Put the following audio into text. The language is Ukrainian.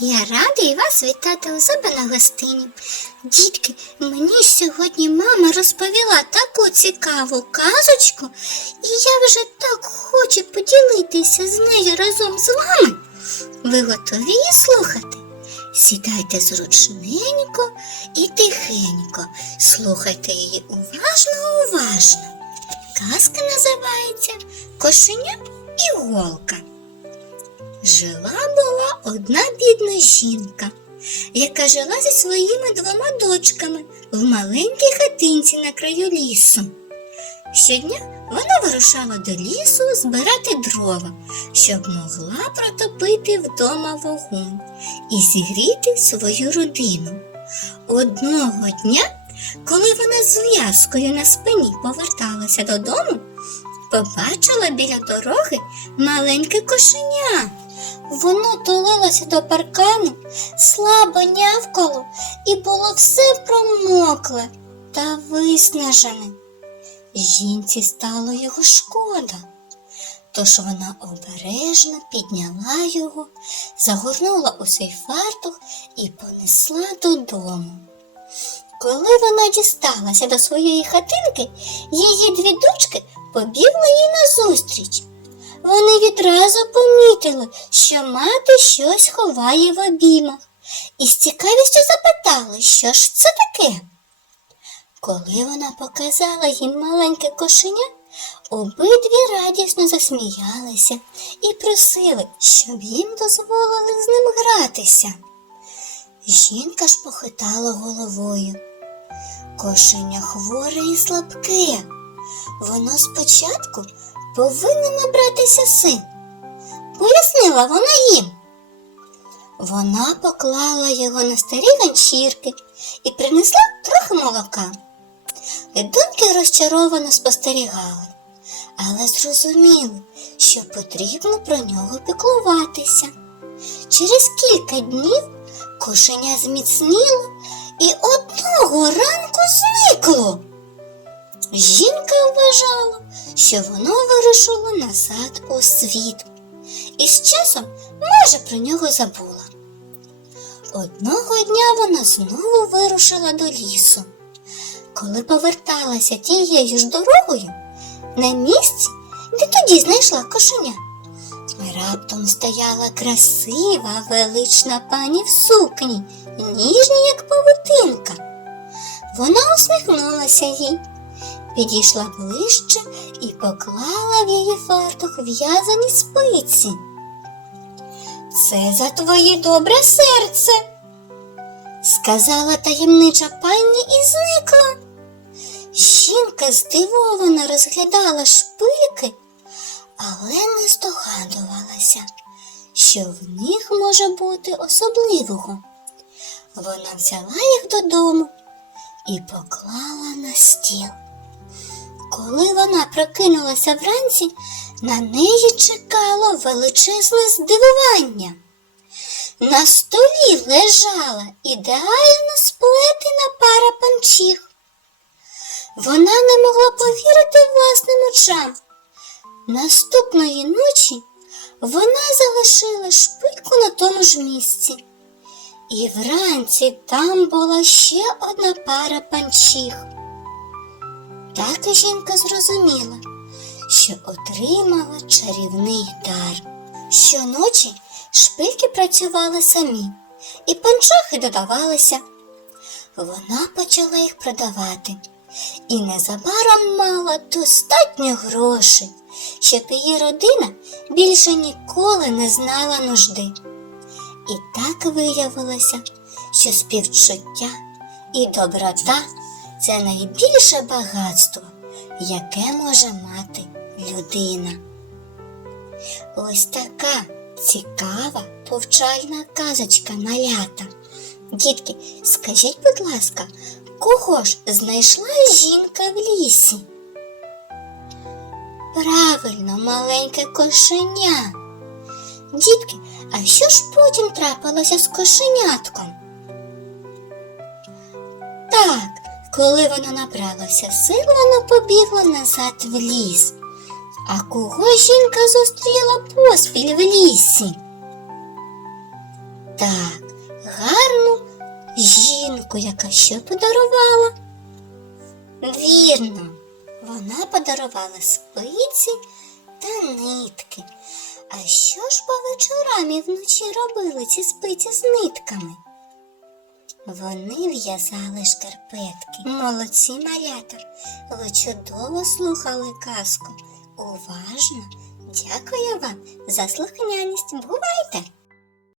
Я радий вас вітати у себе на гостині. Дітки, мені сьогодні мама розповіла таку цікаву казочку, і я вже так хочу поділитися з нею разом з вами. Ви готові її слухати? Сідайте зручненько і тихенько, слухайте її уважно, уважно. Казка називається Кошеня і голка. Жила була одна бідна жінка, яка жила зі своїми двома дочками в маленькій хатинці на краю лісу. Щодня вона вирушала до лісу збирати дрова, щоб могла протопити вдома вогонь і зігріти свою родину. Одного дня, коли вона з в'язкою на спині поверталася додому, побачила біля дороги маленьке кошеня. Воно тулилося до паркану, слабо нявкало і було все промокле та виснажене. Жінці стало його шкода. Тож вона обережно підняла його, загорнула у свій фартух і понесла додому. Коли вона дісталася до своєї хатинки, її дві дочки побігли їй назустріч. Вони відразу помітили, що мати щось ховає в обіймах, і з цікавістю запитали, що ж це таке. Коли вона показала їм маленьке кошеня, обидві радісно засміялися і просили, щоб їм дозволили з ним гратися. Жінка ж похитала головою. Кошеня хворе і слабке. Воно спочатку повинно набратися сил. Пояснила вона їм. Вона поклала його на старі ганчірки і принесла трохи молока. Доньки розчаровано спостерігали, але зрозуміли, що потрібно про нього піклуватися. Через кілька днів кошеня зміцніло і одного ранку зникло. Жінка вважала, що воно вирушило назад у світ, і з часом майже про нього забула. Одного дня вона знову вирушила до лісу. Коли поверталася тією ж дорогою, на місці, де тоді знайшла кошеня, раптом стояла красива велична пані в сукні, ніжні, як павутинка. Вона усміхнулася їй, підійшла ближче і поклала в її фартух в'язані спиці. Це за твоє добре серце, сказала таємнича пані і зникла. Жінка здивовано розглядала шпильки, але не здогадувалася, що в них може бути особливого. Вона взяла їх додому і поклала на стіл. Коли вона прокинулася вранці, на неї чекало величезне здивування. На столі лежала ідеально сплетена пара панчіх. Вона не могла повірити власним очам. Наступної ночі вона залишила шпильку на тому ж місці. І вранці там була ще одна пара панчіх. Так жінка зрозуміла, що отримала чарівний дар. Щоночі шпильки працювали самі, і панчохи додавалися. Вона почала їх продавати і незабаром мала достатньо грошей, щоб її родина більше ніколи не знала нужди. І так виявилося, що співчуття і доброта це найбільше багатство, яке може мати людина. Ось така цікава повчальна казочка малята. Дітки, скажіть, будь ласка, кого ж знайшла жінка в лісі? Правильно, маленьке кошеня. Дітки, а що ж потім трапилося з кошенятком? Коли воно набралося сил, воно побігло назад в ліс. А кого жінка зустріла поспіль в лісі? Так, гарну жінку, яка що подарувала? Вірно, вона подарувала спиці та нитки. А що ж по вечорам і вночі робили ці спиці з нитками? Вони в'язали шкарпетки. Молодці малята. Ви чудово слухали казку. Уважно. Дякую вам за слухняність. Бувайте!